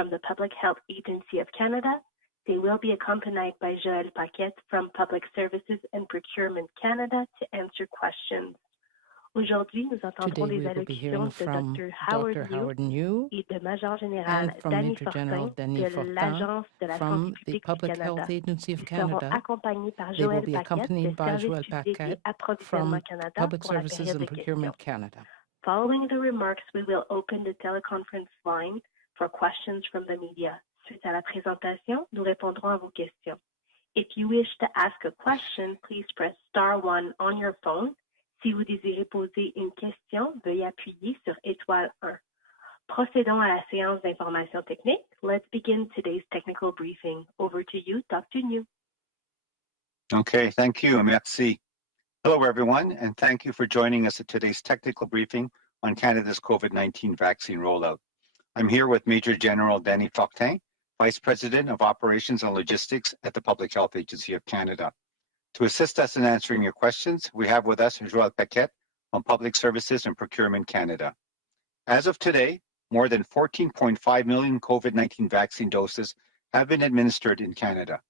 from the Public Health Agency of Canada. They will be accompanied by Joël Paquette from Public Services and Procurement Canada to answer questions. Aujourd'hui, nous entendrons des allocutions de Dr. Howard New et de Major Général Danny Fortin de l'Agence de la Santé publique du Canada. Ils seront accompagnés par Joël Paquette de Services publics et Approvisionnement Canada pour la période de questions. Following the remarks, we will open the teleconference line for questions from the media. Suite à la présentation, nous répondrons à vos questions. If you wish to ask a question, please press *1 on your phone. Si vous désirez poser une question, veuillez appuyer sur étoile 1. Procédons à la séance d'information technique. Let's begin today's technical briefing. Over to you, Dr. New. Okay, thank you. Merci. Hello, everyone, and thank you for joining us at today's technical briefing on Canada's COVID-19 vaccine rollout. I'm here with Major General Danny Fortin, Vice President of Operations and Logistics at the Public Health Agency of Canada. To assist us in answering your questions, we have with us Joël Paquette from Public Services and Procurement Canada. As of today, more than 14.5 million COVID-19 vaccine doses have been administered in Canada.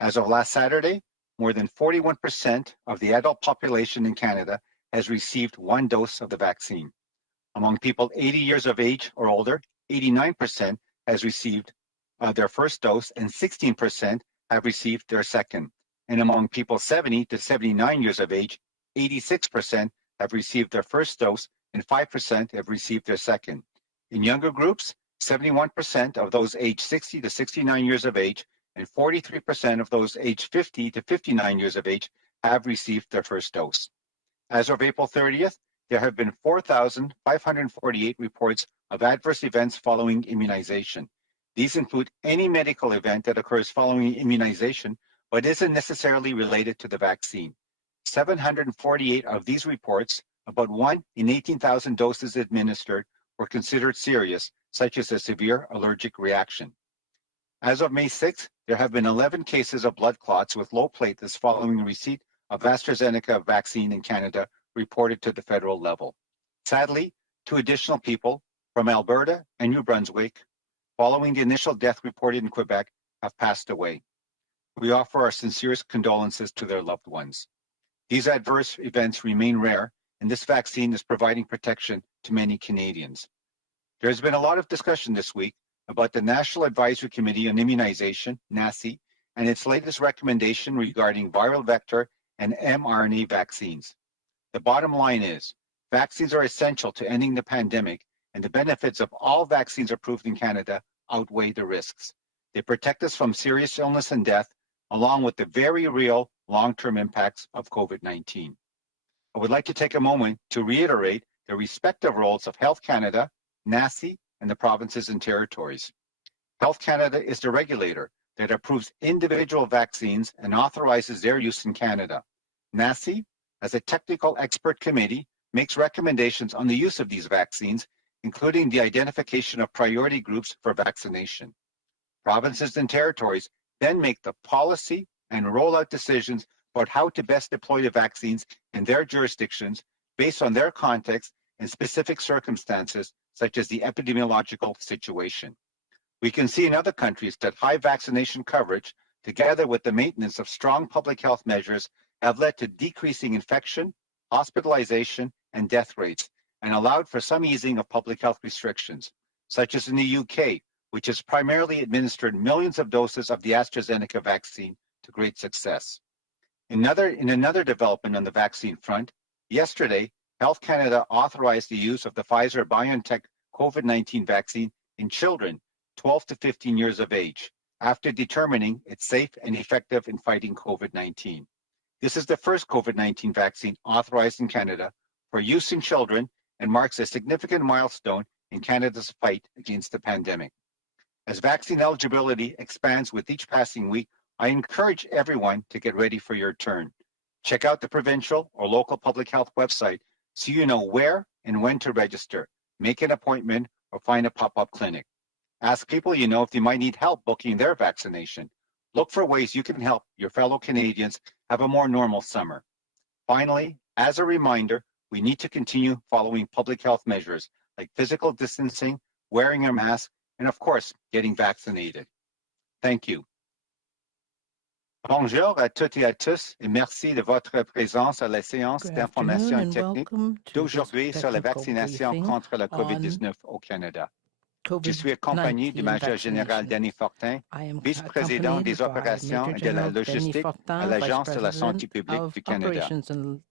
As of last Saturday, more than 41% of the adult population in Canada has received one dose of the vaccine. Among people 80 years of age or older, 89% has received their first dose and 16% have received their second. And among people 70 to 79 years of age, 86% have received their first dose and 5% have received their second. In younger groups, 71% of those aged 60 to 69 years of age and 43% of those aged 50 to 59 years of age have received their first dose. As of April 30th, there have been 4,548 reports of adverse events following immunization. These include any medical event that occurs following immunization but isn't necessarily related to the vaccine. 748 of these reports, about 1 in 18,000 doses administered, were considered serious, such as a severe allergic reaction. As of May 6th, there have been 11 cases of blood clots with low platelets following the receipt of Astrazeneca vaccine in Canada reported to the federal level. Sadly, 2 additional people from Alberta and New Brunswick, following the initial death reported in Quebec, have passed away. We offer our sincerest condolences to their loved ones. These adverse events remain rare, and this vaccine is providing protection to many Canadians. There has been a lot of discussion this week about the National Advisory Committee on Immunization, NACI, and its latest recommendation regarding viral vector and mRNA vaccines. The bottom line is, vaccines are essential to ending the pandemic, and the benefits of all vaccines approved in Canada outweigh the risks. They protect us from serious illness and death, along with the very real long-term impacts of COVID-19. I would like to take a moment to reiterate the respective roles of Health Canada, NACI, and the provinces and territories. Health Canada is the regulator that approves individual vaccines and authorizes their use in Canada. NACI, as a technical expert committee, makes recommendations on the use of these vaccines, including the identification of priority groups for vaccination. Provinces and territories then make the policy and rollout decisions about how to best deploy the vaccines in their jurisdictions based on their context and specific circumstances, such as the epidemiological situation. We can see in other countries that high vaccination coverage, together with the maintenance of strong public health measures, have led to decreasing infection, hospitalization, and death rates, and allowed for some easing of public health restrictions, such as in the UK, which has primarily administered millions of doses of the Astrazeneca vaccine to great success. In another development on the vaccine front, yesterday, Health Canada authorized the use of the Pfizer-BioNTech COVID-19 vaccine in children 12 to 15 years of age, after determining it's safe and effective in fighting COVID-19. This is the first COVID-19 vaccine authorized in Canada for use in children and marks a significant milestone in Canada's fight against the pandemic. As vaccine eligibility expands with each passing week, I encourage everyone to get ready for your turn. Check out the provincial or local public health website so you know where and when to register, make an appointment, or find a pop-up clinic. Ask people you know if they might need help booking their vaccination. Look for ways you can help your fellow Canadians have a more normal summer. Finally, as a reminder, we need to continue following public health measures like physical distancing, wearing a mask, and of course, getting vaccinated. Thank you. Bonjour à toutes et à tous et merci de votre présence à la séance d'information et technique d'aujourd'hui sur la vaccination contre la COVID-19 au Canada. Je suis accompagné du Major général Danny Fortin, vice-président des opérations et de la logistique à l'Agence de la santé publique du Canada.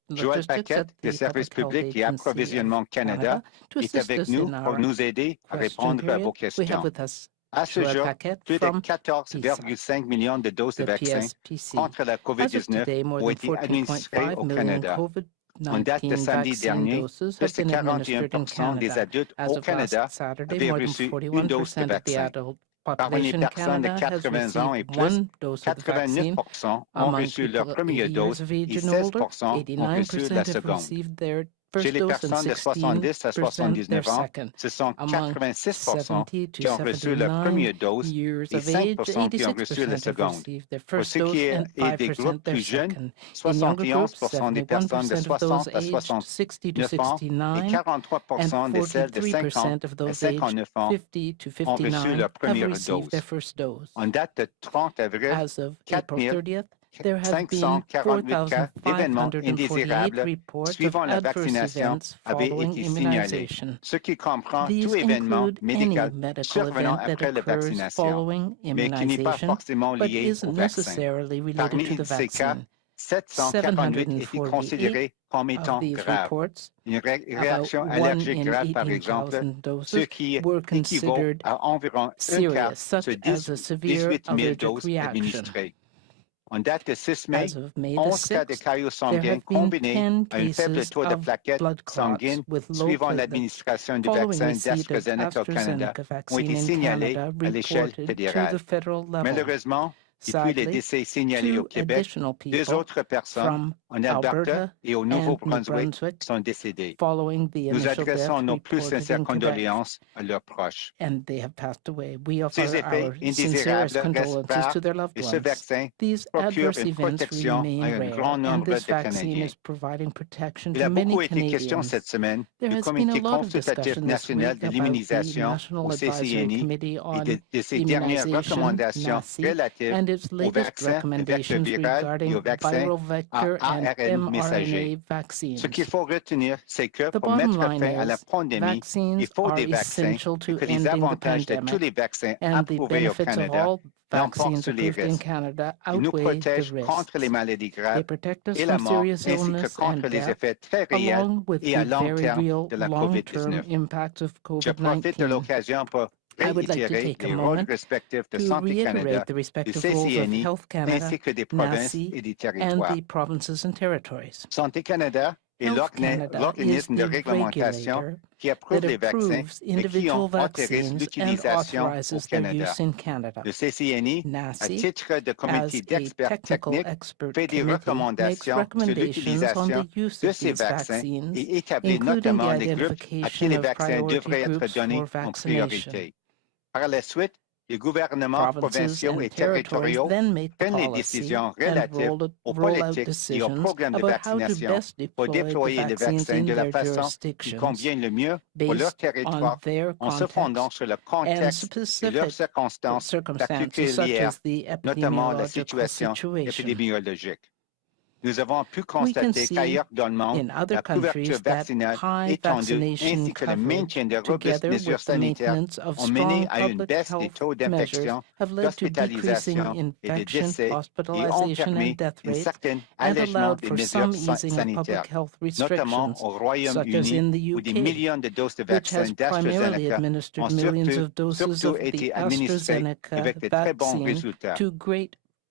Joël Paquette, du Service public et approvisionnement Canada, est avec nous pour nous aider à répondre à vos questions. À ce jour, plus de 14,5 millions de doses de vaccins contre la COVID-19 ont été administrées au Canada. En date de samedi dernier, plus de 41% des adultes au Canada avaient reçu une dose de vaccin. Parmi les personnes de 80 ans et plus, 89% ont reçu leur première dose et 16% ont reçu la seconde. Chez les personnes de 70 à 79 ans, ce sont 86% qui ont reçu leur première dose et 5% qui ont reçu la seconde. Pour ce qui est des groupes plus jeunes, 71% des personnes de 60 à 69 ans et 43% de celles de 50 à 59 ans ont reçu leur première dose. En date de 30 avril, 548 cas d'événements indésirables suivant la vaccination avaient été signalés, ce qui comprend tout événement médical survenant après la vaccination, mais qui n'est pas forcément lié au vaccin. Parmi ces cas, 748 étaient considérés comme étant graves. Une réaction allergique grave, par exemple, ce qui équivaut à environ un cas sur 18 000 doses administrées. En date de 6 mai, 11 cas de caillots sanguins combinés à un faible taux de plaquettes sanguines suivant l'administration du vaccin d'Astrazeneca au Canada ont été signalés à l'échelle fédérale. Malheureusement, depuis les décès signalés au Québec, 2 autres personnes en Alberta et au Nouveau-Brunswick sont décédées. Nous adressons nos plus sincères condoléances à leurs proches. Ces effets indésirables restent rares et ce vaccin procure une protection à un grand nombre de Canadiens. Il a beaucoup été question cette semaine du Comité consultatif national de l'immunisation au CCNI et de ses dernières recommandations relatives aux vaccins à vecteur viral et aux vaccins à ARN messager. Ce qu'il faut retenir, c'est que pour mettre fin à la pandémie, il faut des vaccins et que les avantages de tous les vaccins approuvés au Canada l'emportent sur les risques. Ils nous protègent contre les maladies graves et la mort, ainsi que contre les effets très réels et à long terme de la COVID-19. Je profite de l'occasion pour réitérer les rôles respectifs de Santé Canada, du CCNI, ainsi que des provinces et des territoires. Santé Canada est l'organisme de réglementation qui approuve les vaccins et qui autorise l'utilisation au Canada. Le CCNI, à titre de comité d'experts techniques, fait des recommandations sur l'utilisation de ces vaccins et établit notamment les groupes à qui les vaccins devraient être donnés en priorité. Par la suite, les gouvernements provinciaux et territoriaux prennent les décisions relatives aux politiques et aux programmes de vaccination pour déployer les vaccins de la façon qui convient le mieux pour leur territoire en se fondant sur le contexte et leurs circonstances particulières, notamment la situation épidémiologique. Nous avons pu constater qu'ailleurs dans le monde, la couverture vaccinale étendue ainsi que le maintien de robustes mesures sanitaires ont mené à une baisse des taux d'infection, d'hospitalisation et de décès et ont permis un certain allègement des mesures sanitaires, notamment au Royaume-Uni où des millions de doses de vaccins d'Astrazeneca ont surtout été administrées avec de très bons résultats.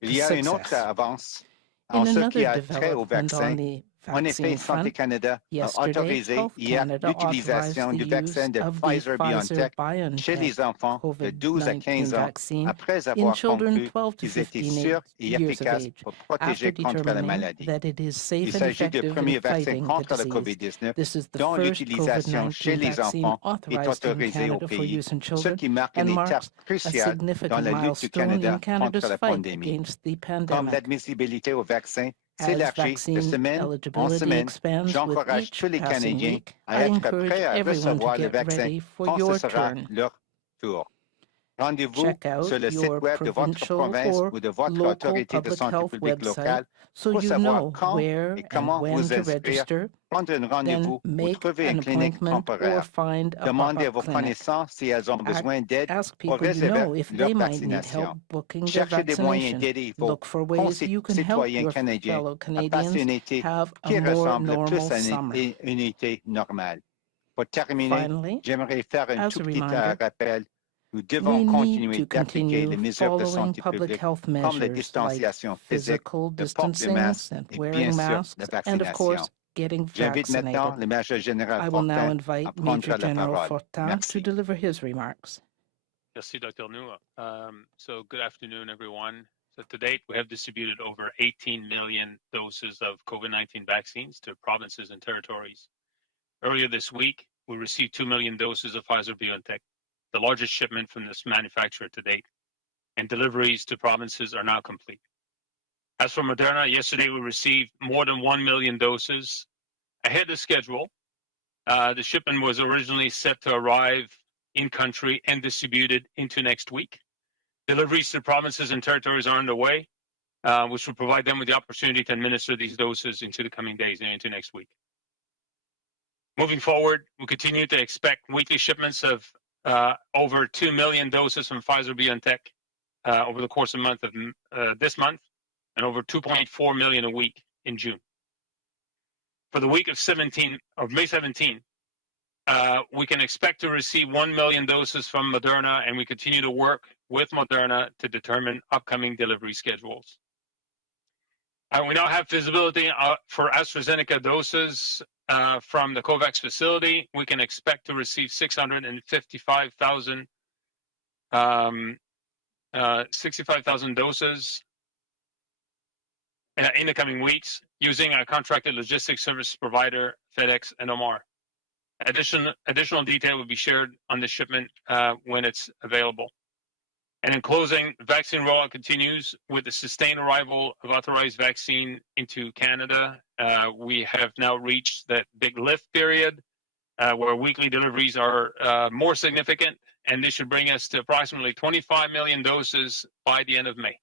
Il y a une autre avance en ce qui a trait au vaccin. En effet, Santé Canada a autorisé hier l'utilisation du vaccin de Pfizer-BioNTech chez les enfants de 12 à 15 ans après avoir conclu qu'ils étaient sûrs et efficaces pour protéger contre la maladie. Il s'agit du premier vaccin contre la COVID-19 dont l'utilisation chez les enfants est autorisée au pays, ce qui marque une étape cruciale dans la lutte du Canada contre la pandémie. Comme l'admissibilité au vaccin s'élargit de semaine en semaine, j'encourage tous les Canadiens à être prêts à recevoir le vaccin quand ce sera leur tour. Rendez-vous Check out sur le site your web de votre provincial province or ou de votre local autorité de public santé health publique website locale so pour you savoir know quand where et and comment when vous to inscrire, register, prendre un then rendez-vous ou make trouver an une clinique appointment or temporaire. find a Demandez à pop-up vos clinic. connaissances si elles ont besoin d'aide Ask pour people you réserver know if leur they might need help vaccination. booking their Cherchez des moyens vaccination. d'aider vos Look for ways you can help concitoyens your canadiens fellow à Canadians passer un été have a qui more ressemble normal plus à summer. une été normale. Pour terminer, Finally, j'aimerais faire un as tout a petit reminder, rappel. Nous devons we need continuer to d'appliquer les continue mesures de following santé public publique health comme la measures like distanciation physique, physical le port de distancing masque and et wearing bien sûr masks, la and of vaccination. course, getting J'invite maintenant vaccinated. le Major Général I will now Fortin à invite prendre Major la General parole. Fortin to Merci. deliver his remarks. Merci, Dr. Nua. So good afternoon, everyone. So to date, we have distributed over 18 million doses of COVID-19 vaccines to provinces and territories. Earlier this week, we received 2 million doses of Pfizer-BioNTech, the largest shipment from this manufacturer to date, and deliveries to provinces are now complete. As for Moderna, yesterday we received more than 1 million doses ahead of schedule. The shipment was originally set to arrive in country and distributed into next week. Deliveries to provinces and territories are underway, which will provide them with the opportunity to administer these doses into the coming days and into next week. Moving forward, we continue to expect weekly shipments of over 2 million doses from Pfizer-BioNTech over the course of this month, and over 2.4 million a week in June. For the week of May 17, we can expect to receive 1 million doses from Moderna, and we continue to work with Moderna to determine upcoming delivery schedules. We now have visibility for Astrazeneca doses from the COVAX facility. We can expect to receive 65,000 doses in the coming weeks using a contracted logistics service provider, FedEx and Omar. Additional detail will be shared on the shipment when it's available. And in closing, vaccine rollout continues with the sustained arrival of authorized vaccine into Canada. We have now reached that big lift period where weekly deliveries are more significant, and this should bring us to approximately 25 million doses by the end of May.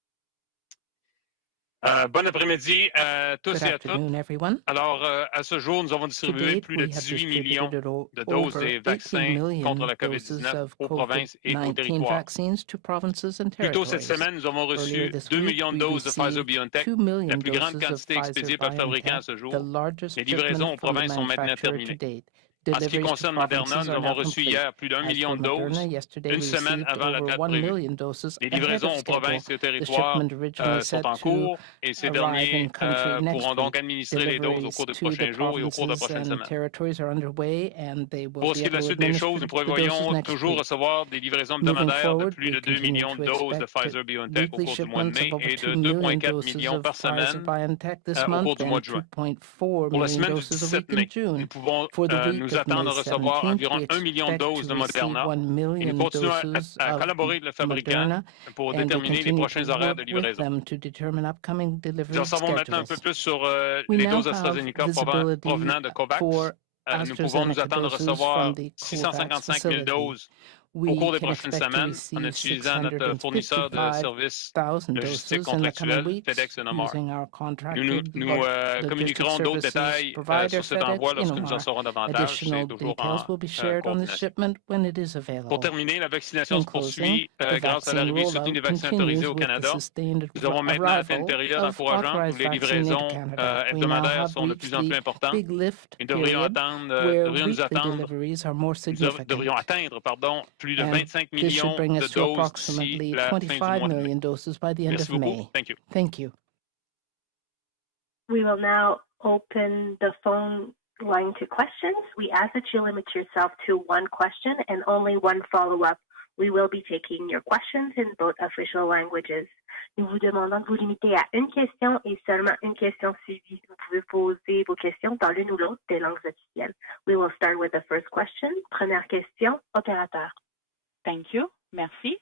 Bon après-midi à tous et à toutes. Everyone. Alors, à ce jour, nous avons distribué plus de 18 millions de doses des vaccins contre la COVID-19 aux provinces et aux territoires. Plus tôt cette semaine, nous avons reçu 2 millions de doses de Pfizer-BioNTech, la plus grande quantité expédiée par fabricant à ce jour. Les livraisons aux provinces sont maintenant terminées. En ce qui concerne Moderna, nous avons reçu hier plus d'1 million de doses, une semaine avant la date prévue. Les livraisons aux provinces et aux territoires sont en cours et ces derniers pourront donc administrer les doses au cours des prochains jours et au cours de la prochaine semaine. Pour ce qui est de la suite des choses, nous prévoyons toujours recevoir des livraisons hebdomadaires de plus de 2 millions de doses de Pfizer-BioNTech au cours du mois de mai et de 2,4 millions par semaine au cours du mois de juin. Pour la semaine du 17 mai, nous pouvons nous attendre à recevoir environ 1 million de doses de Moderna et nous continuons à collaborer avec le fabricant pour déterminer les prochains horaires de livraison. Nous en savons maintenant un peu plus sur les doses AstraZeneca provenant de COVAX. Nous pouvons nous attendre à recevoir 655 000 doses au cours des prochaines semaines en utilisant notre fournisseur de services logistiques contractuels, FedEx et Omar. Nous communiquerons d'autres détails sur cet envoi lorsque nous en saurons davantage. C'est toujours en coordination. Pour terminer, la vaccination se poursuit grâce à l'arrivée soutenue des vaccins autorisés au Canada. Nous avons maintenant atteint une période encourageante où les livraisons hebdomadaires sont de plus en plus importantes. Nous devrions atteindre plus de 25 millions de doses d'ici la fin du mois de mai. Merci beaucoup. Thank you. We will now open the phone line to questions. We ask that you limit yourself to one question and only one follow-up. We will be taking your questions in both official languages. Nous vous demandons de vous limiter à une question et seulement une question suivie. Vous pouvez poser vos questions dans l'une ou l'autre des langues officielles. We will start with the first question. Première question, opérateur. Thank you. Merci.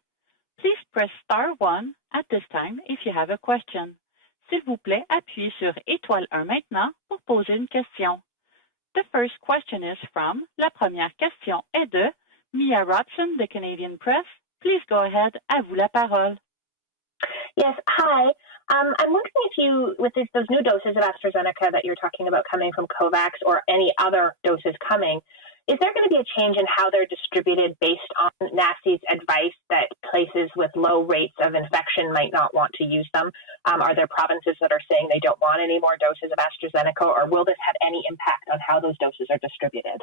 Please press star 1 at this time if you have a question. S'il vous plaît, appuyez sur étoile 1 maintenant pour poser une question. The first question is from, la première question est de Mia Rodson de Canadian Press. Please go ahead. À vous la parole. Yes, hi. I'm wondering if you, with those new doses of AstraZeneca that you're talking about coming from COVAX or any other doses coming, is there going to be a change in how they're distributed based on NACI's advice that places with low rates of infection might not want to use them? Are there provinces that are saying they don't want any more doses of AstraZeneca, or will this have any impact on how those doses are distributed?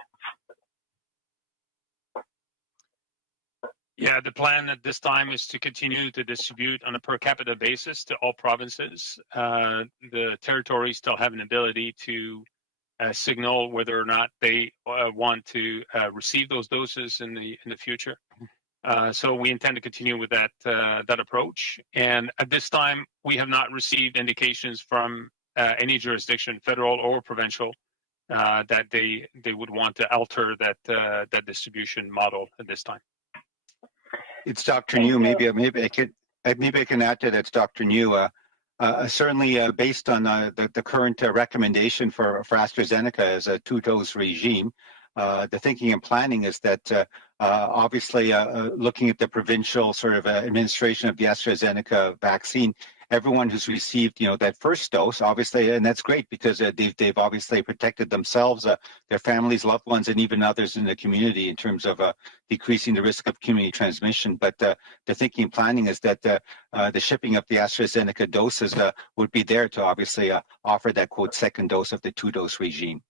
Yeah, the plan at this time is to continue to distribute on a per capita basis to all provinces. The territories still have an ability to signal whether or not they want to receive those doses in the future. So we intend to continue with that approach. And at this time, we have not received indications from any jurisdiction, federal or provincial, that they would want to alter that distribution model at this time. It's Dr. New. Maybe I can add to that. It's Dr. New. Certainly, based on the current recommendation for AstraZeneca as a two-dose regime, the thinking and planning is that obviously looking at the provincial sort of administration of the AstraZeneca vaccine, everyone who's received that first dose, obviously, and that's great because they've obviously protected themselves, their families, loved ones, and even others in the community in terms of decreasing the risk of community transmission. But the thinking and planning is that the shipping of the AstraZeneca doses would be there to obviously offer that quote second dose of the two-dose regime.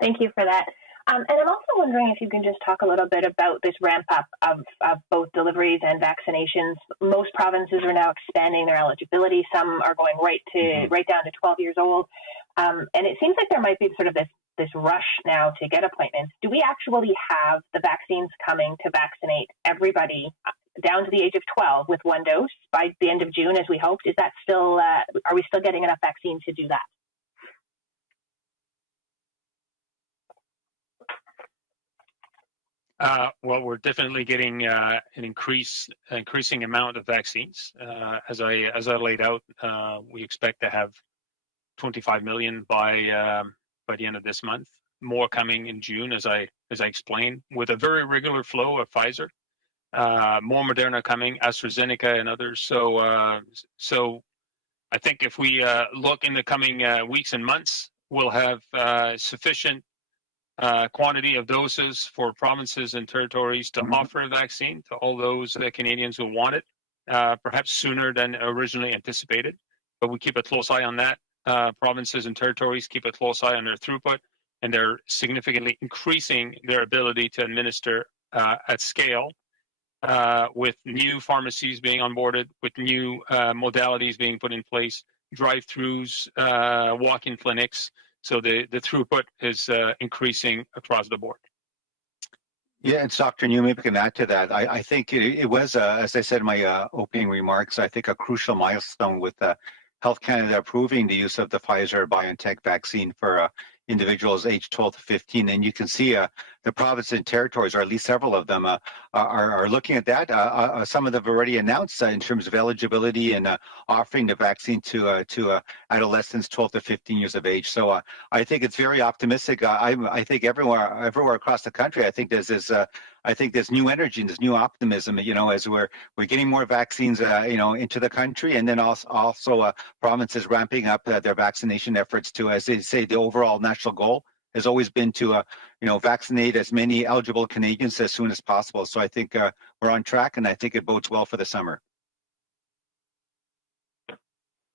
Thank you for that. And I'm also wondering if you can just talk a little bit about this ramp up of both deliveries and vaccinations. Most provinces are now expanding their eligibility. Some are going right down to 12 years old. And it seems like there might be sort of this rush now to get appointments. Do we actually have the vaccines coming to vaccinate everybody down to the age of 12 with one dose by the end of June, as we hoped? Is that still, are we still getting enough vaccine to do that? Well, we're definitely getting an increasing amount of vaccines. As I laid out, we expect to have 25 million by the end of this month. More coming in June, as I explained, with a very regular flow of Pfizer. More Moderna coming, AstraZeneca, and others. So I think if we look in the coming weeks and months, we'll have sufficient quantity of doses for provinces and territories to offer a vaccine to all those Canadians who want it, perhaps sooner than originally anticipated. But we keep a close eye on that. Provinces and territories keep a close eye on their throughput, and they're significantly increasing their ability to administer at scale, with new pharmacies being onboarded, with new modalities being put in place, drive-thrus, walk-in clinics. So the throughput is increasing across the board. Yeah, it's Dr. New. Maybe I can add to that. I think it was, as I said in my opening remarks, I think a crucial milestone with Health Canada approving the use of the Pfizer-BioNTech vaccine for individuals aged 12 to 15. And you can see the provinces and territories, or at least several of them, are looking at that. Some of them have already announced in terms of eligibility and offering the vaccine to adolescents 12 to 15 years of age. So I think it's very optimistic. I think everywhere across the country, I think there's new energy and there's new optimism, as we're getting more vaccines, into the country, and then also provinces ramping up their vaccination efforts to, as they say, the overall national goal has always been to, vaccinate as many eligible Canadians as soon as possible. So I think we're on track, and I think it bodes well for the summer.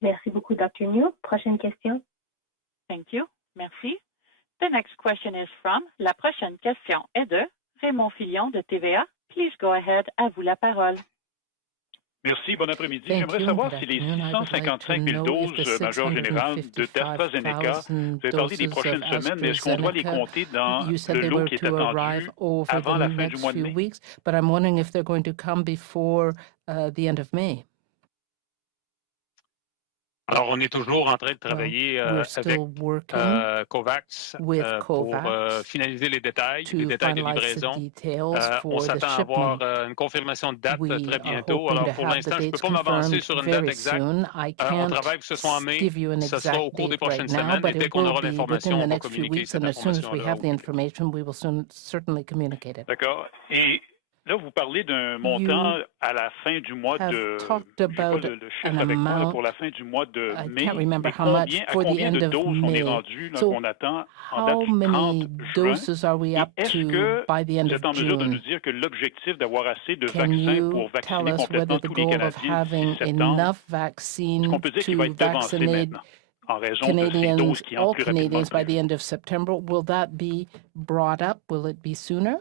Merci beaucoup, Dr. New. Prochaine question. Thank you. Merci. The next question is from, la prochaine question est de Raymond Fillon de TVA. Please go ahead. À vous la parole. Merci, bon après-midi. J'aimerais savoir si les 655 000 doses, Major Général, d'Astrazeneca, vous avez parlé des prochaines semaines, mais est-ce qu'on doit les compter dans le lot qui est attendu avant la fin du mois de mai? But I'm wondering if they're going to come before the end of May. Alors, on est toujours en train de travailler avec COVAX pour finaliser les détails de livraison. On s'attend à avoir une confirmation de date très bientôt. Alors, pour l'instant, je ne peux pas m'avancer sur une date exacte. On travaille que ce soit en mai, ce sera au cours des prochaines semaines, et dès qu'on aura l'information, on va communiquer cette information. We have the information, we will certainly communicate it. D'accord. Et Là, vous parlez d'un montant à la fin du mois de... Je n'ai pas le chiffre avec moi là, pour la fin du mois de mai. Mais à combien de doses on est rendu qu'on attend en date du 30 juin? Et est-ce que vous êtes en mesure de nous dire que l'objectif d'avoir assez de vaccins pour vacciner complètement tous les Canadiens d'ici septembre, est-ce qu'on peut dire qu'il va être devancé maintenant en raison de ces doses qui entrent plus rapidement que by the end of September? Will that be brought up? Will it be sooner?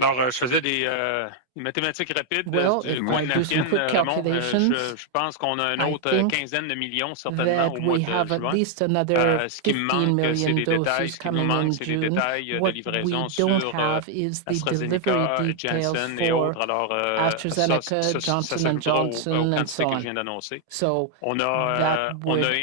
Alors, je faisais des mathématiques rapides du coin napkin, Ramon. Je pense qu'on a une autre quinzaine de millions, certainement, au mois de juin. Ce qui me manque, c'est des détails. Ce qui nous manque, c'est des détails de livraison sur Astrazeneca, Janssen et autres. Alors, Astrazeneca, Johnson & Johnson, aux and quantités so que on. je viens d'annoncer. So on a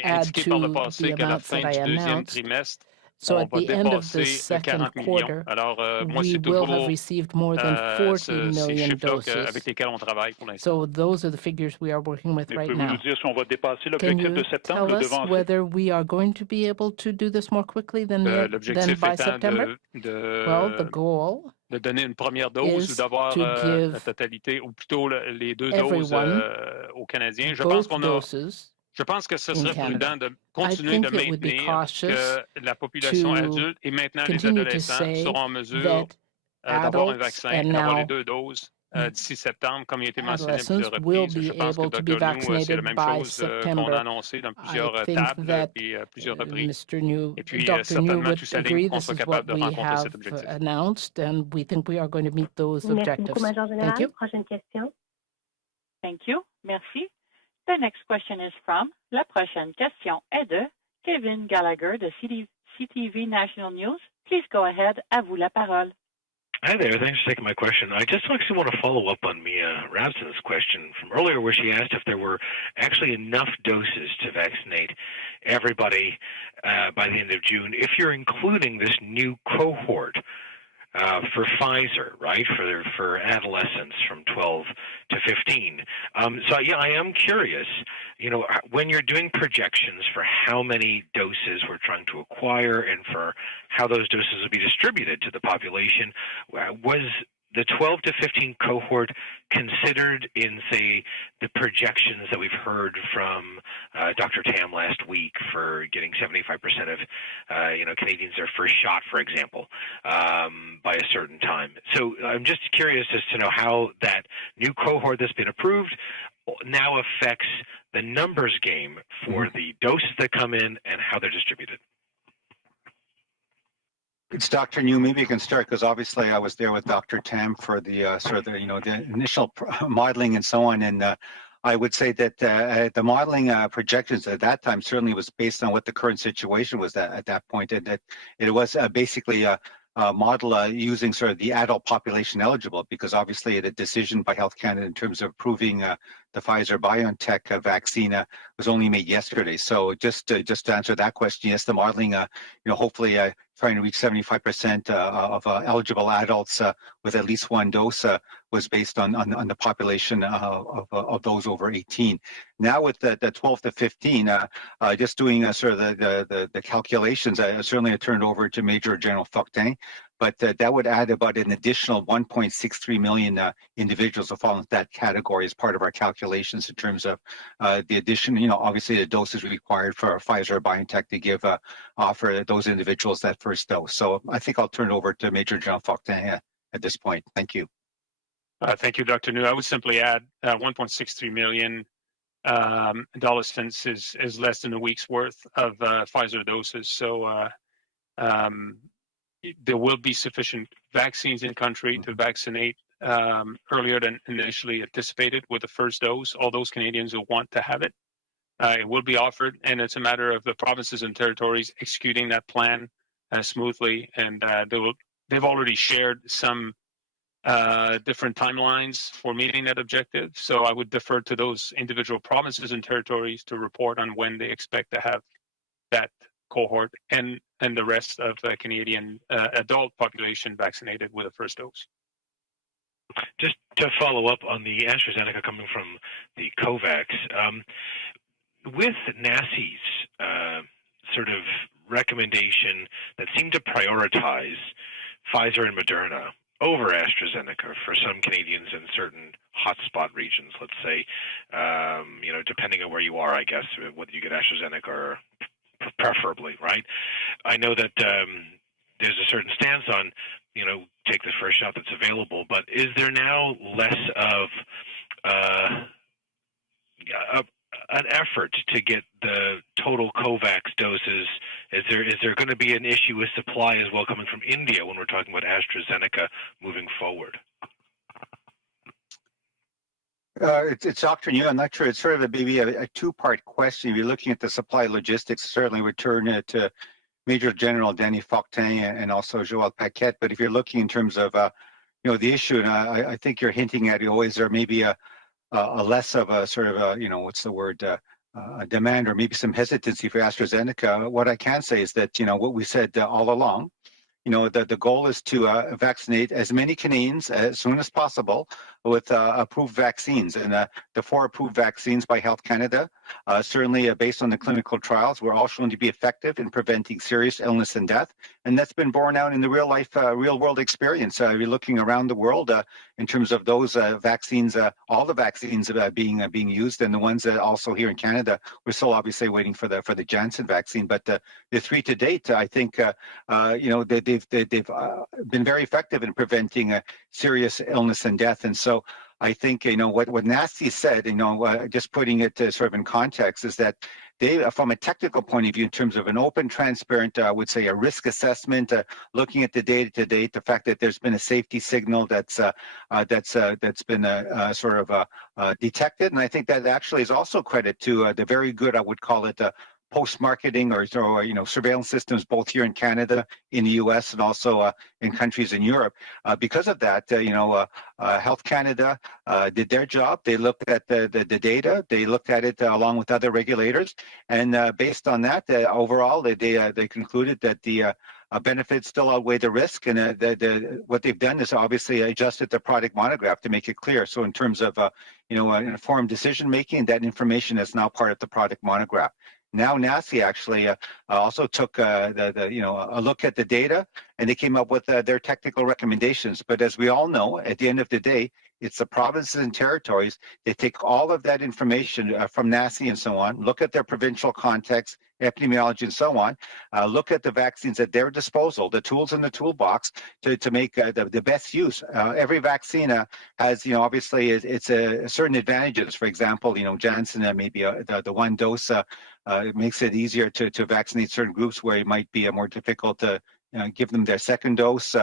indiqué par le passé qu'à la fin du deuxième trimestre, So on at va the end of the dépasser second 40 millions. quarter, Alors, moi, we c'est will toujours have received more than 40 ces million chiffres-là avec doses. lesquels on travaille pour l'instant. So those are the figures we are working with right Pouvez-vous now. nous dire si on va dépasser Can l'objectif you de septembre, tell le us devancer? whether we are going to be able to do this more quickly than by September? Well, the goal de donner une première dose ou d'avoir la totalité, ou plutôt les deux doses aux Canadiens. Je pense que ce serait prudent de continuer de maintenir que la population adulte et maintenant les adolescents seront en mesure d'avoir un vaccin, d'avoir les deux doses d'ici septembre, comme il a été mentionné à plusieurs reprises. Je pense que Dr. New, c'est la même chose qu'on a annoncé dans plusieurs tables et plusieurs reprises. Et puis, certainement, tout s'aligne qu'on soit capable de rencontrer cet objectif. Merci beaucoup, Major Général. Prochaine question. Thank you. Merci. The next question is from, la prochaine question est de Kevin Gallagher de CTV National News. Please go ahead, à vous la parole. Hi there, thanks for taking my question. I just actually want to follow up on Mia Ravson's question from earlier where she asked if there were actually enough doses to vaccinate everybody by the end of June, if you're including this new cohort for Pfizer, right, for adolescents from 12 to 15. So, yeah, I am curious, you know, when you're doing projections for how many doses we're trying to acquire and for how those doses will be distributed to the population, was the 12 to 15 cohort considered in, say, the projections that we've heard from Dr. Tam last week for getting 75% of Canadians their first shot, for example, by a certain time? So I'm just curious as to know how that new cohort that's been approved now affects the numbers game for the doses that come in and how they're distributed. It's Dr. New. Maybe you can start because obviously I was there with Dr. Tam for the the initial modeling and so on. And I would say that the modeling projections at that time certainly was based on what the current situation was at that point, and that it was basically a model using sort of the adult population eligible, because obviously the decision by Health Canada in terms of approving the Pfizer-BioNTech vaccine was only made yesterday. So just to answer that question, yes, the modeling, hopefully trying to reach 75% of eligible adults with at least one dose was based on the population of those over 18. Now with the 12 to 15, just doing sort of the calculations, I certainly turned over to Major General Fortin, but that would add about an additional 1.63 million individuals who fall into that category as part of our calculations in terms of the addition, obviously the doses required for Pfizer-BioNTech to offer those individuals that first dose. So I think I'll turn it over to Major General Fortin at this point. Thank you. Thank you, Dr. New. I would simply add 1.63 million adolescents is less than a week's worth of Pfizer doses. So there will be sufficient vaccines in country to vaccinate earlier than initially anticipated with the first dose. All those Canadians who want to have it, it will be offered, and it's a matter of the provinces and territories executing that plan smoothly. And they've already shared some different timelines for meeting that objective. So I would defer to those individual provinces and territories to report on when they expect to have that cohort and the rest of the Canadian adult population vaccinated with a first dose. Just to follow up on the Astrazeneca coming from the COVAX, with NACI's sort of recommendation that seemed to prioritize Pfizer and Moderna over AstraZeneca for some Canadians in certain hotspot regions, let's say, depending on where you are, I guess, whether you get AstraZeneca or preferably, right? I know that there's a certain stance on, take the first shot that's available, but is there now less of an effort to get the total COVAX doses? Is there going to be an issue with supply as well coming from India when we're talking about AstraZeneca moving forward? It's Dr. New. I'm not sure. It's sort of maybe a two-part question. If you're looking at the supply logistics, certainly return it to Major General Danny Fortin and also Joël Paquette. But if you're looking in terms of the issue, and I think you're hinting at, is there maybe a less of a sort of a, what's the word, a demand or maybe some hesitancy for AstraZeneca? What I can say is that, what we said all along, the goal is to vaccinate as many Canadians as soon as possible with approved vaccines. And the 4 approved vaccines by Health Canada, certainly based on the clinical trials, were all shown to be effective in preventing serious illness and death. And that's been borne out in the real world experience. You're looking around the world in terms of those vaccines, all the vaccines being used, and the ones that also here in Canada, we're still obviously waiting for the Janssen vaccine. But the 3 to date, I think, they've been very effective in preventing serious illness and death. And so I think, what NACI said, just putting it sort of in context, is that they, from a technical point of view, in terms of an open, transparent, I would say a risk assessment, looking at the data to date, the fact that there's been a safety signal that's been sort of detected, and I think that actually is also credit to the very good, I would call it, post-marketing or surveillance systems, both here in Canada, in the U.S., and also in countries in Europe. Because of that, Health Canada did their job. They looked at the data. They looked at it along with other regulators, and based on that, overall, they concluded that the benefits still outweigh the risk, and what they've done is obviously adjusted the product monograph to make it clear. So in terms of informed decision making, that information is now part of the product monograph. Now NACI actually also took a look at the data, and they came up with their technical recommendations. But as we all know, at the end of the day, it's the provinces and territories. They take all of that information from NACI and so on, look at their provincial context, epidemiology, and so on, look at the vaccines at their disposal, the tools in the toolbox to make the best use. Every vaccine has, obviously, it's certain advantages. For example, Janssen, maybe the one dose it makes it easier to vaccinate certain groups where it might be more difficult to give them their second dose.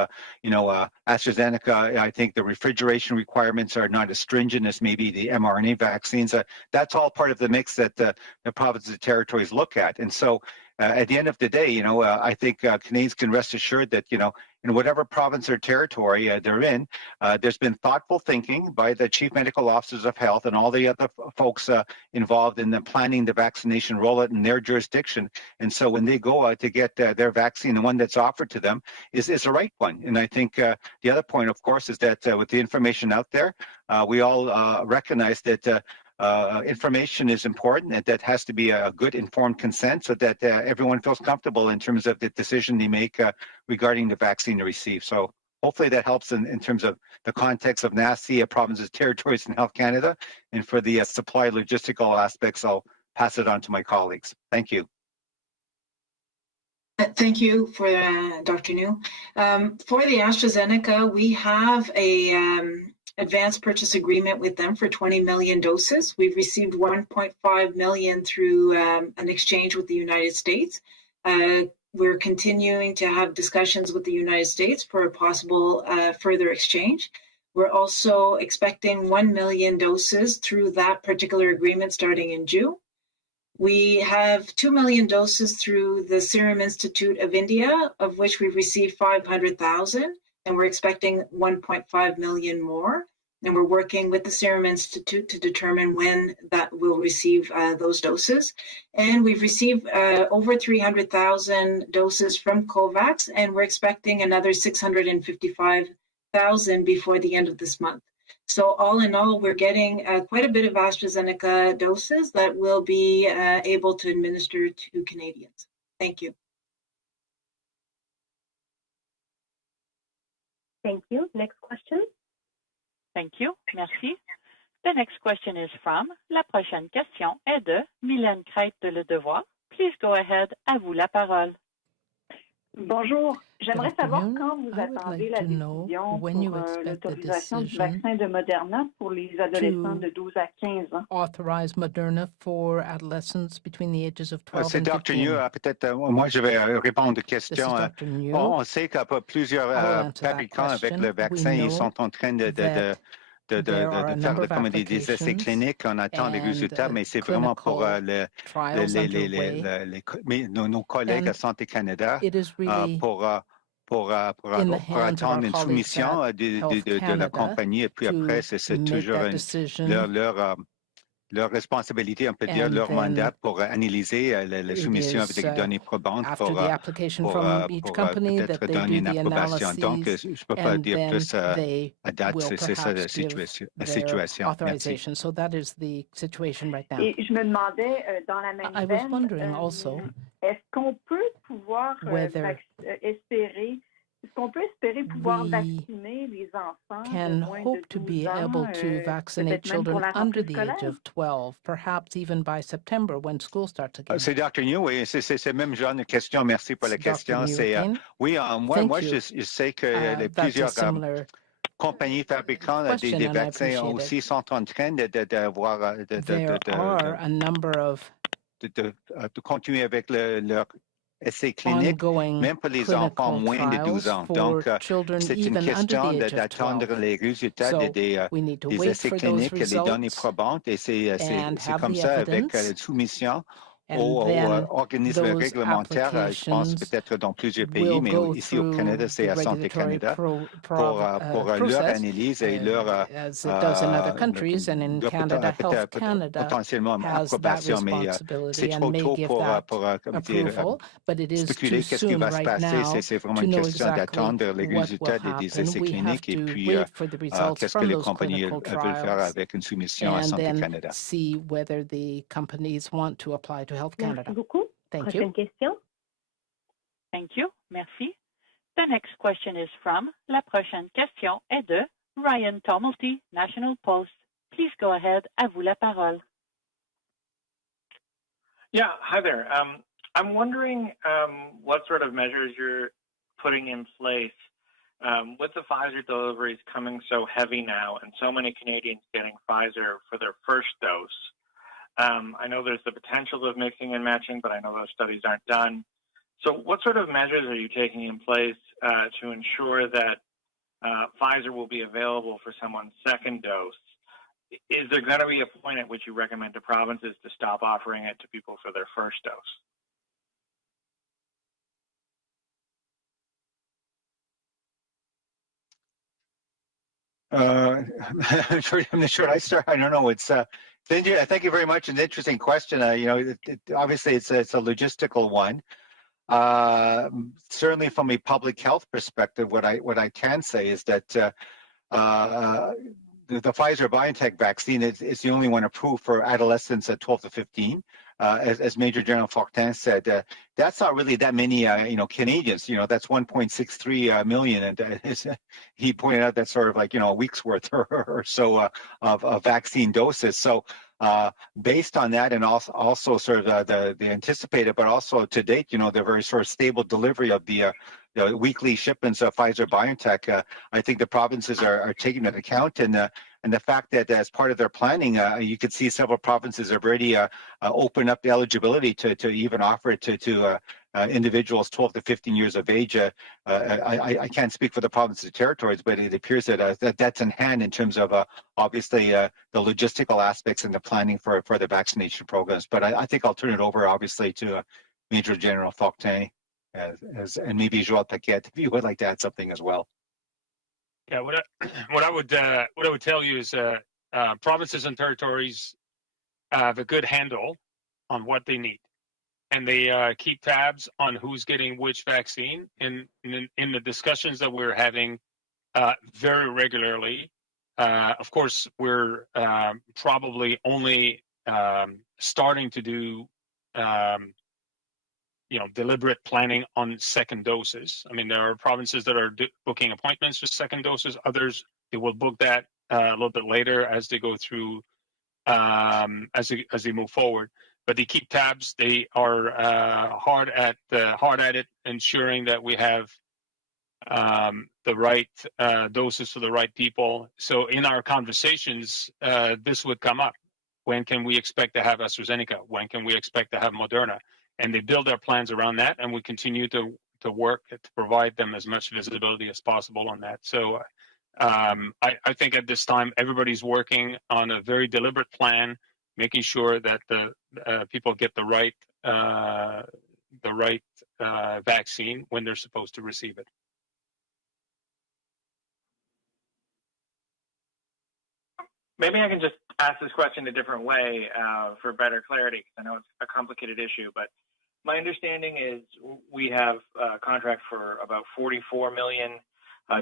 AstraZeneca, I think the refrigeration requirements are not as stringent as maybe the mRNA vaccines. That's all part of the mix that the provinces and territories look at. And so at the end of the day, I think Canadians can rest assured that, in whatever province or territory they're in, there's been thoughtful thinking by the chief medical officers of health and all the other folks involved in the planning the vaccination rollout in their jurisdiction. And so when they go to get their vaccine, the one that's offered to them is the right one. And I think the other point, of course, is that with the information out there, we all recognize that information is important, and that has to be a good informed consent so that everyone feels comfortable in terms of the decision they make regarding the vaccine to receive. So hopefully that helps in terms of the context of NACI, provinces, territories, and Health Canada. And for the supply logistical aspects, I'll pass it on to my colleagues. Thank you. Thank you for Dr. New. For the AstraZeneca, we have a advanced purchase agreement with them for 20 million doses. We've received 1.5 million through an exchange with the United States. We're continuing to have discussions with the United States for a possible further exchange. We're also expecting 1 million doses through that particular agreement starting in June. We have 2 million doses through the Serum Institute of India, of which we've received 500,000. And we're expecting 1.5 million more. And we're working with the Serum Institute to determine when that will receive those doses. And we've received over 300,000 doses from COVAX, and we're expecting another 655,000 before the end of this month. So all in all, we're getting quite a bit of AstraZeneca doses that we'll be able to administer to Canadians. Thank you. Thank you. Next question. Thank you. Merci. The next question is from, la prochaine question est de Mylène Crête de Le Devoir. Please go ahead. À vous la parole. Bonjour. J'aimerais savoir quand vous attendez la décision pour l'autorisation du vaccin de Moderna pour les adolescents de 12 à 15 ans. Authorize Moderna for adolescents between the ages of 12 C'est and 15. Dr. New. Peut-être moi je vais répondre aux questions. On sait qu'il y a plusieurs fabricants avec le vaccin. Ils sont en train de faire comme des essais cliniques. On attend les résultats, mais c'est vraiment pour nos collègues à Santé Canada pour attendre une soumission de la compagnie. Et puis après, c'est toujours leur responsabilité, on peut dire, leur mandat pour analyser la soumission avec des données probantes pour peut-être donner une approbation. Donc, je ne peux pas dire plus à date, c'est ça la situation. Merci. So that is the situation right now. Et je me demandais, dans la même veine, est-ce qu'on peut pouvoir espérer pouvoir vacciner les enfants can hope to be able to vaccinate children under the age of 12, perhaps even by September when school starts again. C'est Dr. New, oui, c'est le même genre de question. Merci pour la question. Oui, moi, je sais que plusieurs compagnies fabricantes des vaccins aussi sont en train de continuer avec leur essais cliniques, même pour les enfants moins de 12 ans. Donc, c'est une question d'attendre les résultats des essais cliniques, les données probantes, et c'est comme ça avec la soumission aux organismes réglementaires, je pense peut-être dans plusieurs pays, mais ici au Canada, c'est à Santé Canada, pour leur analyse et leur potentiellement approbation, mais c'est trop tôt pour spéculer qu'est-ce qui va se passer. C'est vraiment une question d'attendre les résultats des essais cliniques et puis qu'est-ce que les compagnies veulent faire avec une soumission à Santé Canada. Merci beaucoup. Prochaine question. Thank you. Merci. The next question is from, la prochaine question est de Ryan Tumulty, National Post. Please go ahead. À vous la parole. Yeah, hi there. I'm wondering what sort of measures you're putting in place with the Pfizer deliveries coming so heavy now and so many Canadians getting Pfizer for their first dose. I know there's the potential of mixing and matching, but I know those studies aren't done. So what sort of measures are you taking in place to ensure that Pfizer will be available for someone's second dose? Is there going to be a point at which you recommend to provinces to stop offering it to people for their first dose? I'm not sure I start. I don't know. Thank you very much. An interesting question. Obviously, it's a logistical one. Certainly, from a public health perspective, what I can say is that the Pfizer-BioNTech vaccine is the only one approved for adolescents at 12 to 15. As Major General Fortin said, that's not really that many, Canadians. That's 1.63 million, and he pointed out that's sort of like a week's worth or so of vaccine doses. So, based on that, and also sort of the anticipated, but also to date, the very sort of stable delivery of the weekly shipments of Pfizer-BioNTech, I think the provinces are taking into account, and the fact that as part of their planning, you could see several provinces have already opened up the eligibility to even offer it to individuals 12 to 15 years of age. I can't speak for the provinces and territories, but it appears that that's in hand in terms of obviously the logistical aspects and the planning for the vaccination programs. But I think I'll turn it over, obviously, to Major General Fortin and maybe Joël Paquette, if you would like to add something as well. Yeah, what I would tell you is provinces and territories have a good handle on what they need, and they keep tabs on who's getting which vaccine. In the discussions that we're having very regularly, of course, we're probably only starting to do deliberate planning on second doses. I mean, there are provinces that are booking appointments for second doses. Others, they will book that a little bit later as they go through, as they move forward. But they keep tabs. They are hard at it, ensuring that we have the right doses for the right people. So in our conversations, this would come up. When can we expect to have AstraZeneca? When can we expect to have Moderna? And they build their plans around that, and we continue to work to provide them as much visibility as possible on that. So I think at this time, everybody's working on a very deliberate plan, making sure that the people get the right vaccine when they're supposed to receive it. Maybe I can just ask this question a different way for better clarity, because I know it's a complicated issue, but my understanding is we have a contract for about 44 million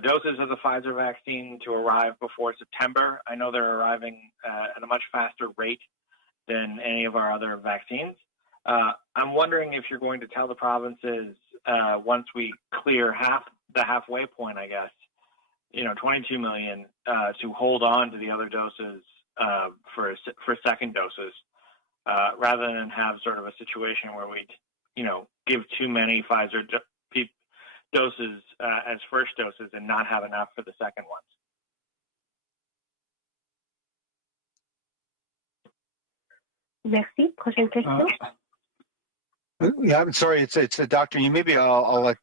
doses of the Pfizer vaccine to arrive before September. I know they're arriving at a much faster rate than any of our other vaccines. I'm wondering if you're going to tell the provinces once we clear the halfway point, I guess, 22 million to hold on to the other doses for second doses, rather than have sort of a situation where we, give too many Pfizer doses as first doses and not have enough for the second ones. Merci. Prochaine question. Yeah, I'm sorry. It's a doctor. Maybe I'll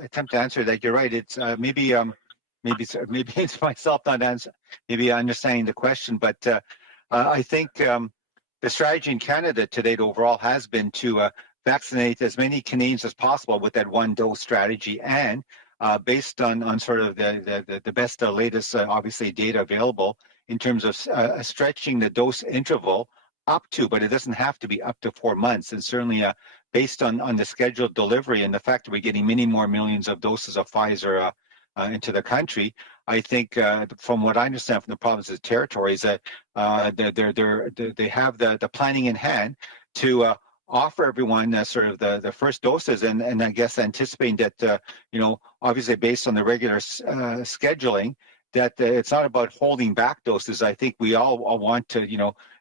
attempt to answer that. You're right. It's maybe it's myself not answering. Maybe understanding the question, but I think the strategy in Canada to date overall has been to vaccinate as many Canadians as possible with that one dose strategy, and based on sort of the best, latest, obviously data available in terms of stretching the dose interval up to, but it doesn't have to be up to 4 months, and certainly based on the scheduled delivery and the fact that we're getting many more millions of doses of Pfizer into the country, I think from what I understand from the provinces and territories that they have the planning in hand to offer everyone sort of the first doses, and I guess anticipating that obviously based on the regular scheduling, that it's not about holding back doses. I think we all want to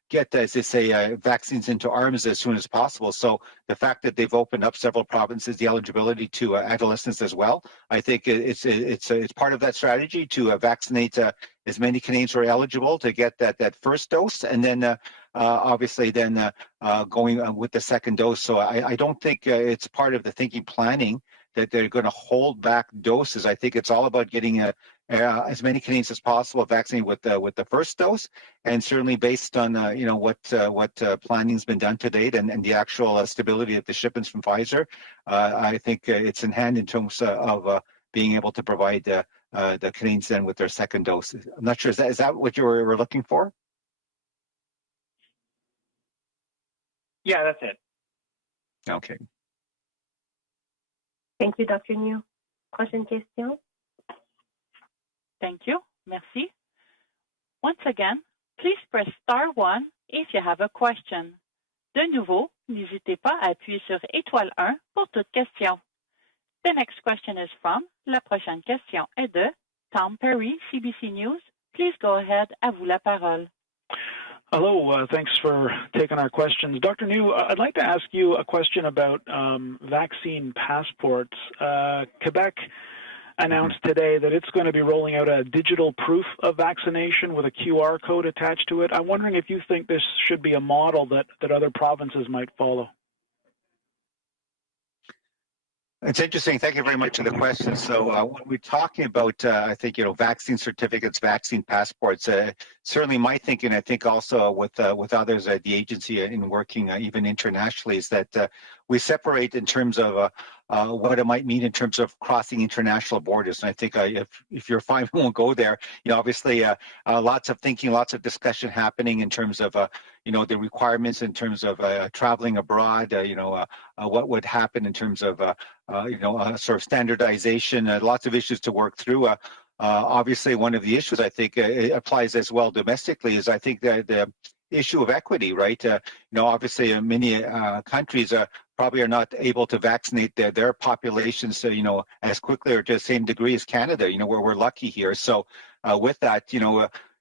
get, as they say, vaccines into arms as soon as possible. So the fact that they've opened up several provinces the eligibility to adolescents as well, I think it's part of that strategy to vaccinate as many Canadians who are eligible to get that first dose, and then obviously then going with the second dose. So I don't think it's part of the thinking planning that they're going to hold back doses. I think it's all about getting as many Canadians as possible vaccinated with the first dose, and certainly based on what planning's been done to date and the actual stability of the shipments from Pfizer, I think it's in hand in terms of being able to provide the Canadians then with their second dose. I'm not sure, is that what you were looking for? Yeah, that's it. Okay. Thank you, Dr. New. Prochaine question. Thank you. Merci. Once again, please press *1 if you have a question. De nouveau, n'hésitez pas à appuyer sur étoile 1 pour toute question. The next question is from, la prochaine question est de Tom Perry, CBC News. Please go ahead, à vous la parole. Hello, thanks for taking our questions. Dr. New, I'd like to ask you a question about vaccine passports. Quebec announced today that it's going to be rolling out a digital proof of vaccination with a QR code attached to it. I'm wondering if you think this should be a model that other provinces might follow. It's interesting. Thank you very much for the question. So when we're talking about, I think, vaccine certificates, vaccine passports, certainly my thinking, I think also with others at the agency in working even internationally, is that we separate in terms of what it might mean in terms of crossing international borders. And I think if you're fine, we won't go there. Obviously, lots of thinking, lots of discussion happening in terms of, the requirements in terms of traveling abroad, what would happen in terms of, sort of standardization, lots of issues to work through. Obviously, one of the issues I think it applies as well domestically is I think that the issue of equity, right? Obviously, many countries probably are not able to vaccinate their populations, as quickly or to the same degree as Canada, where we're lucky here. So with that,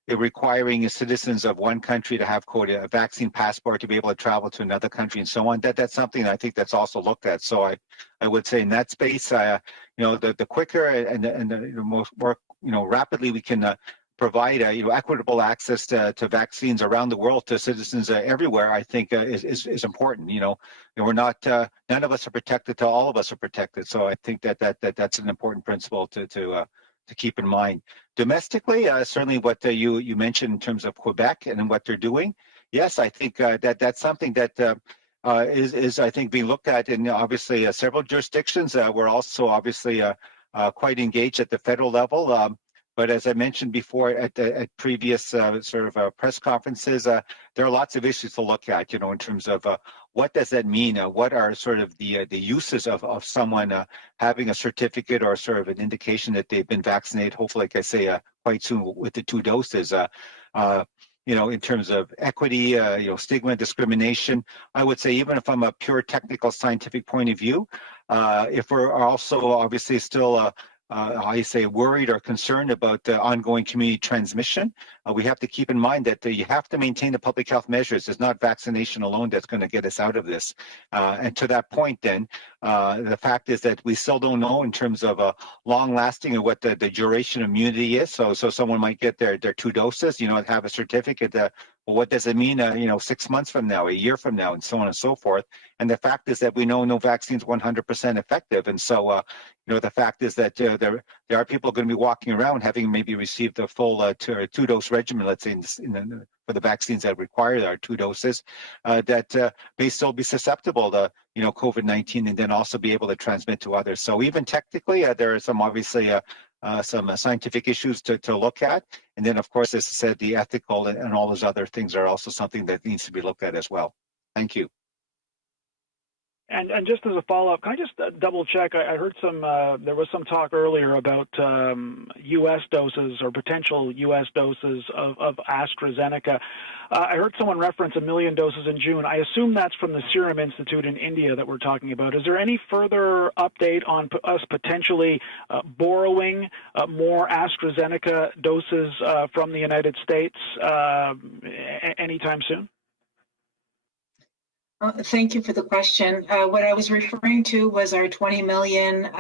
requiring citizens of one country to have a vaccine passport to be able to travel to another country and so on, that's something I think that's also looked at. So I would say in that space, the quicker and the more rapidly we can provide equitable access to vaccines around the world to citizens everywhere, I think is important. And we're not none of us are protected till all of us are protected. So I think that's an important principle to keep in mind. Domestically, certainly what you mentioned in terms of Quebec and what they're doing. Yes, I think that's something that is I think being looked at in obviously several jurisdictions. We're also obviously quite engaged at the federal level. But as I mentioned before at previous press conferences, there are lots of issues to look at, in terms of what does that mean? What are sort of the uses of someone having a certificate or sort of an indication that they've been vaccinated, hopefully, like I say, quite soon with the 2 doses. In terms of equity, stigma, discrimination, I would say even from a pure technical scientific point of view, if we're also obviously still worried or concerned about the ongoing community transmission, we have to keep in mind that you have to maintain the public health measures. It's not vaccination alone that's going to get us out of this. And to that point, then, the fact is that we still don't know in terms of long-lasting and what the duration of immunity is. So someone might get their 2 doses, have a certificate. Well, what does it mean, 6 months from now, a year from now, and so on and so forth. And the fact is that we know no vaccine is 100% effective. And so, the fact is that there are people going to be walking around having maybe received the full 2-dose regimen, let's say, for the vaccines that require our 2 doses, that may still be susceptible to, COVID-19 and then also be able to transmit to others. So even technically, there are some obviously some scientific issues to look at. And then, of course, as I said, the ethical and all those other things are also something that needs to be looked at as well. Thank you. And just as a follow-up, can I just double check? I heard there was some talk earlier about U.S. doses or potential U.S. doses of Astrazeneca. I heard someone reference 1 million doses in June. I assume that's from the Serum Institute in India that we're talking about. Is there any further update on us potentially borrowing more Astrazeneca doses from the United States anytime soon? Thank you for the question. What I was referring to was our 20 million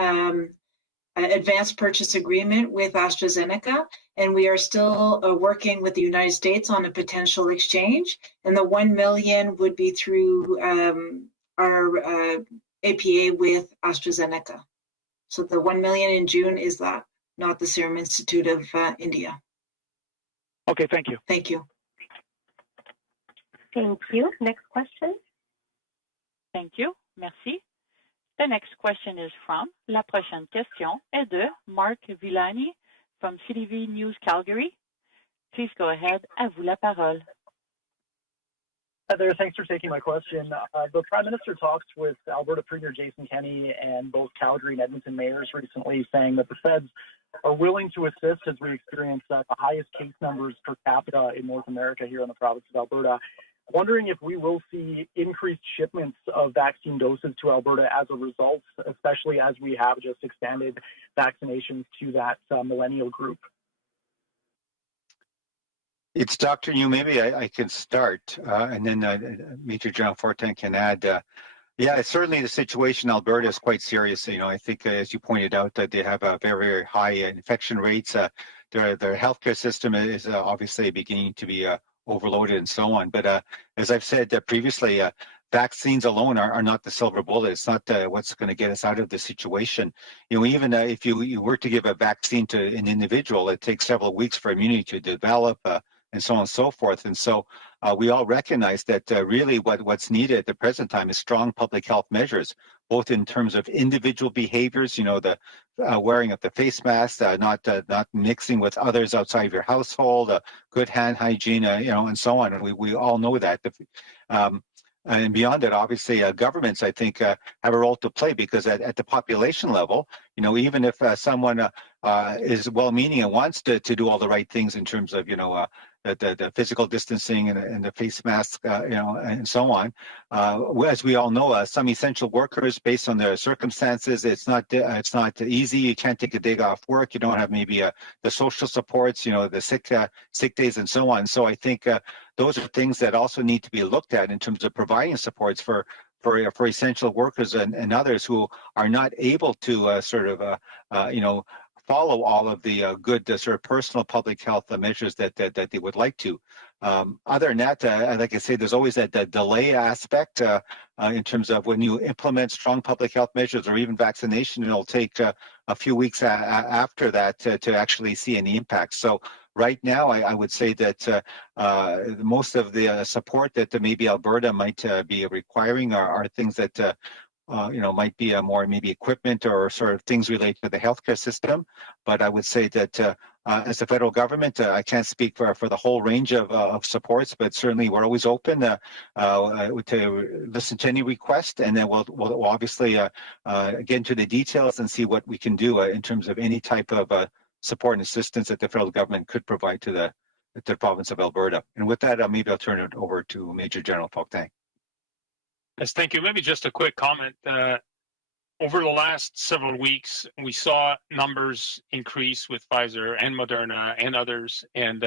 advanced purchase agreement with Astrazeneca, and we are still working with the United States on a potential exchange. And the 1 million would be through our APA with Astrazeneca. So the 1 million in June is that, not the Serum Institute of India. Okay, thank you. Thank you. Thank you. Next question. Thank you. Merci. The next question is from, la prochaine question est de Mark Villani from CTV News Calgary. Please go ahead. À vous la parole. Hi there. Thanks for taking my question. The Prime Minister talked with Alberta Premier Jason Kenney and both Calgary and Edmonton mayors recently, saying that the feds are willing to assist as we experience the highest case numbers per capita in North America here in the province of Alberta. Wondering if we will see increased shipments of vaccine doses to Alberta as a result, especially as we have just expanded vaccinations to that millennial group. It's Dr. New. Maybe I can start, and then Major General Fortin can add. Yeah, certainly the situation in Alberta is quite serious. I think, as you pointed out, that they have a very, very high infection rates. Their healthcare system is obviously beginning to be overloaded and so on. But as I've said previously, vaccines alone are not the silver bullet. It's not what's going to get us out of this situation. Even if you were to give a vaccine to an individual, it takes several weeks for immunity to develop and so on and so forth. And so we all recognize that really what's needed at the present time is strong public health measures, both in terms of individual behaviors, the wearing of the face mask, not mixing with others outside of your household, good hand hygiene, and so on. And we all know that. And beyond that, obviously, governments, I think, have a role to play because at the population level, even if someone is well-meaning and wants to do all the right things in terms of, the physical distancing and the face mask, and so on. As we all know, some essential workers, based on their circumstances, it's not easy. You can't take a day off work. You don't have maybe the social supports, the sick days and so on. So I think those are things that also need to be looked at in terms of providing supports for essential workers and others who are not able to follow all of the good sort of personal public health measures that they would like to. Other than that, like I say, there's always that delay aspect in terms of when you implement strong public health measures or even vaccination, it'll take a few weeks after that to actually see any impact. So right now, I would say that most of the support that maybe Alberta might be requiring are things that might be more maybe equipment or sort of things related to the healthcare system. But I would say that as the federal government, I can't speak for the whole range of supports, but certainly we're always open to listen to any request, and then we'll obviously get into the details and see what we can do in terms of any type of support and assistance that the federal government could provide to the province of Alberta. And with that, maybe I'll turn it over to Major General Faulkner. Yes, thank you. Maybe just a quick comment. Over the last several weeks, we saw numbers increase with Pfizer and Moderna and others, and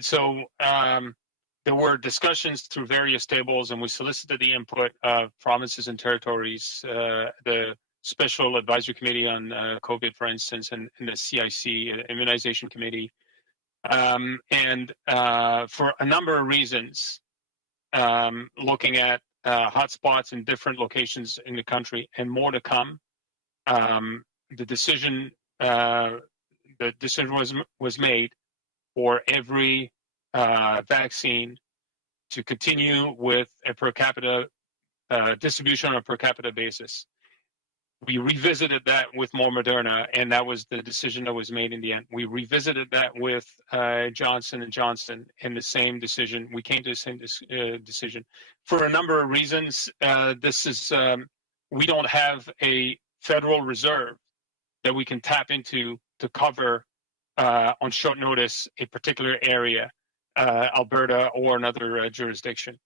so there were discussions through various tables, and we solicited the input of provinces and territories, the Special Advisory Committee on COVID, for instance, and the CIC Immunization Committee, and for a number of reasons, looking at hotspots in different locations in the country, and more to come. The decision was made for every vaccine to continue with a per capita distribution on a per capita basis. We revisited that with more Moderna, and that was the decision that was made in the end. We revisited that with Johnson & Johnson, and the same decision. We came to the same decision. For a number of reasons, we don't have a federal reserve that we can tap into to cover on short notice a particular area, Alberta or another jurisdiction.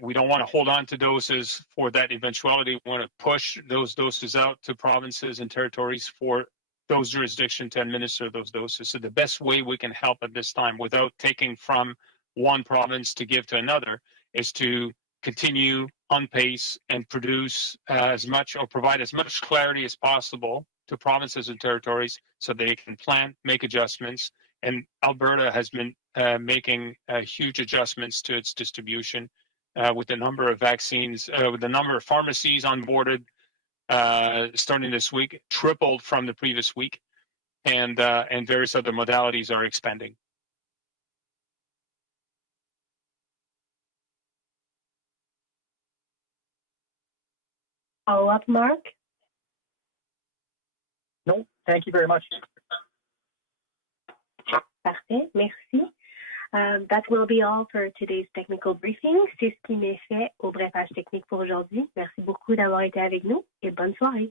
We don't want to hold on to doses for that eventuality. We want to push those doses out to provinces and territories for those jurisdictions to administer those doses. So the best way we can help at this time without taking from one province to give to another is to continue on pace and produce as much or provide as much clarity as possible to provinces and territories so they can plan, make adjustments. And Alberta has been making huge adjustments to its distribution with the number of vaccines, with the number of pharmacies onboarded starting this week, tripled from the previous week, and various other modalities are expanding. Follow up, Mark? No, thank you very much. Parfait, merci. That will be all for today's technical briefing. C'est ce qui m'est fait au brefage technique pour aujourd'hui. Merci beaucoup d'avoir été avec nous et bonne soirée.